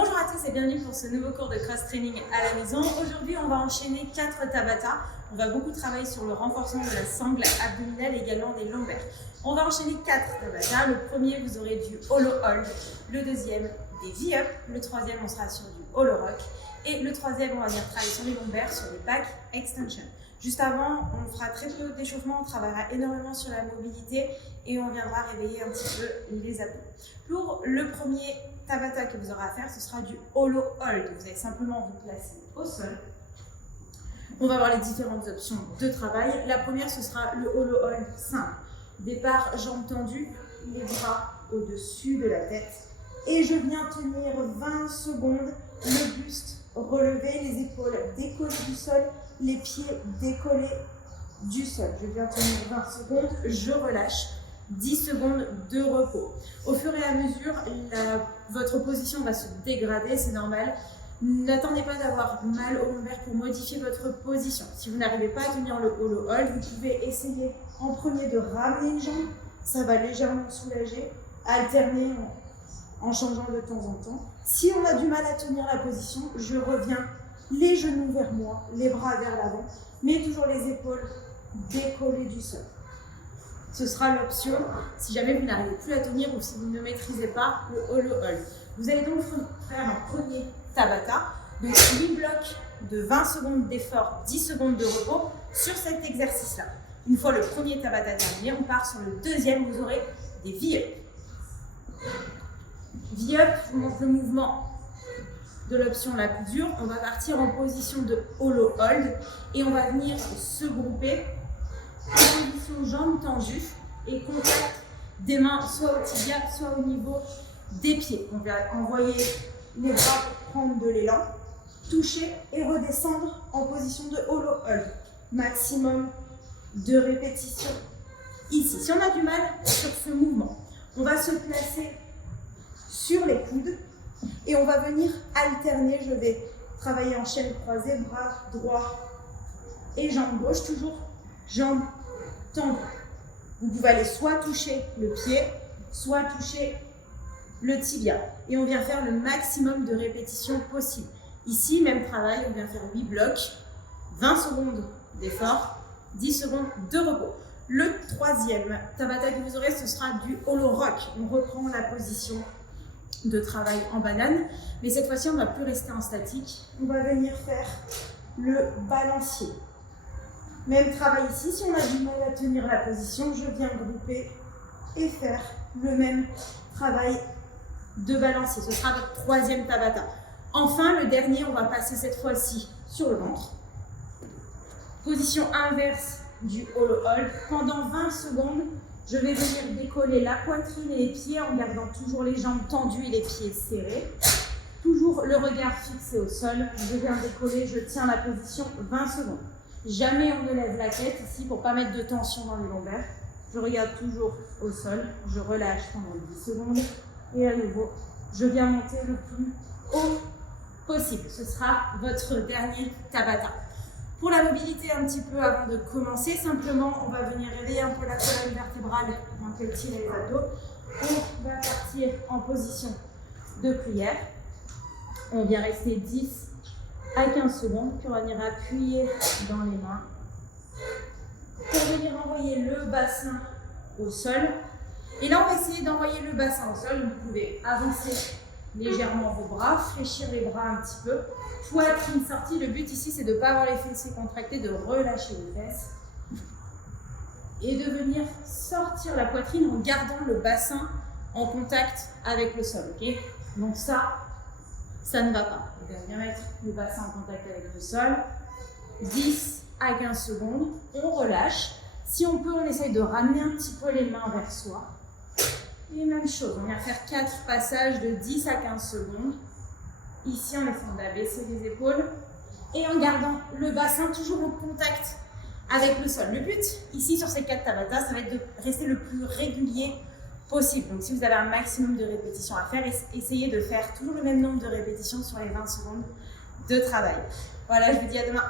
Bonjour à tous et bienvenue pour ce nouveau cours de cross-training à la maison. Aujourd'hui, on va enchaîner 4 Tabata. On va beaucoup travailler sur le renforcement de la sangle abdominale et également des lombaires. On va enchaîner 4 Tabata. Le premier, vous aurez du hollow hold. Le deuxième, des V-up. Le troisième, on sera sur du hollow rock. Et le troisième, on va venir travailler sur les lombaires, sur les back extension. Juste avant, on fera très peu d'échauffement, on travaillera énormément sur la mobilité et on viendra réveiller un petit peu les abdos. Pour le premier Tabata que vous aurez à faire, ce sera du hollow hold. Vous allez simplement vous placer au sol. On va voir les différentes options de travail. La première, ce sera le hollow hold simple. Départ, jambes tendues, les bras au-dessus de la tête. Et je viens tenir 20 secondes, le buste relevé, les épaules décollées du sol, les pieds décollés du sol. Je viens tenir 20 secondes, je relâche. 10 secondes de repos. Au fur et à mesure, votre position va se dégrader, c'est normal. N'attendez pas d'avoir mal au lombaire pour modifier votre position. Si vous n'arrivez pas à tenir le hollow hold, vous pouvez essayer en premier de ramener une jambe. Ça va légèrement soulager. Alterner en changeant de temps en temps. Si on a du mal à tenir la position, je reviens les genoux vers moi, les bras vers l'avant, mais toujours les épaules décollées du sol. Ce sera l'option si jamais vous n'arrivez plus à tenir ou si vous ne maîtrisez pas le hollow hold. Vous allez donc faire un premier Tabata, donc 8 blocs de 20 secondes d'effort, 10 secondes de repos sur cet exercice-là. Une fois le premier Tabata terminé, on part sur le deuxième, vous aurez des V-up. V-up, je vous montre le mouvement de l'option la plus dure. On va partir en position de hollow hold et on va venir se grouper en position jambes tendues et contact des mains soit au tibia, soit au niveau des pieds. On va envoyer les bras pour prendre de l'élan, toucher et redescendre en position de hollow hold. Maximum de répétitions ici. Si on a du mal sur ce mouvement, on va se placer sur les coudes et on va venir alterner. Je vais travailler en chaîne croisée, bras droit et jambe gauche, toujours jambes tendues. Vous pouvez aller soit toucher le pied, soit toucher le tibia. Et on vient faire le maximum de répétitions possible. Ici, même travail, on vient faire 8 blocs, 20 secondes d'effort, 10 secondes de repos. Le troisième Tabata que vous aurez, ce sera du hollow rock. On reprend la position de travail en banane, mais cette fois-ci, on ne va plus rester en statique. On va venir faire le balancier. Même travail ici, si on a du mal à tenir la position, je viens grouper et faire le même travail de balancier. Ce sera votre troisième Tabata. Enfin, le dernier, on va passer cette fois-ci sur le ventre. Position inverse du hollow hold. Pendant 20 secondes, je vais venir décoller la poitrine et les pieds en gardant toujours les jambes tendues et les pieds serrés. Toujours le regard fixé au sol. Je viens décoller, je tiens la position 20 secondes. Jamais on ne lève la tête ici pour ne pas mettre de tension dans les lombaires. Je regarde toujours au sol, je relâche pendant 10 secondes et à nouveau, je viens monter le plus haut possible. Ce sera votre dernier Tabata. Pour la mobilité un petit peu avant de commencer, simplement on va venir réveiller un peu la colonne vertébrale, un peu tirer les abdos. On va partir en position de prière. On vient rester 10 à 15 secondes, puis on va venir appuyer dans les mains pour venir envoyer le bassin au sol. Et là, on va essayer d'envoyer le bassin au sol. Vous pouvez avancer légèrement vos bras, fléchir les bras un petit peu, poitrine sortie. Le but ici, c'est de ne pas avoir les fessiers contractés, de relâcher les fesses et de venir sortir la poitrine en gardant le bassin en contact avec le sol. Okay, donc ça ne va pas. On va bien mettre le bassin en contact avec le sol. 10 à 15 secondes, on relâche. Si on peut, on essaye de ramener un petit peu les mains vers soi. Et même chose, on vient faire 4 passages de 10 à 15 secondes. Ici, en essayant d'abaisser les épaules et en gardant le bassin toujours en contact avec le sol. Le but, ici, sur ces 4 Tabata, ça va être de rester le plus régulier possible. Donc, si vous avez un maximum de répétitions à faire, essayez de faire toujours le même nombre de répétitions sur les 20 secondes de travail. Voilà, je vous dis à demain.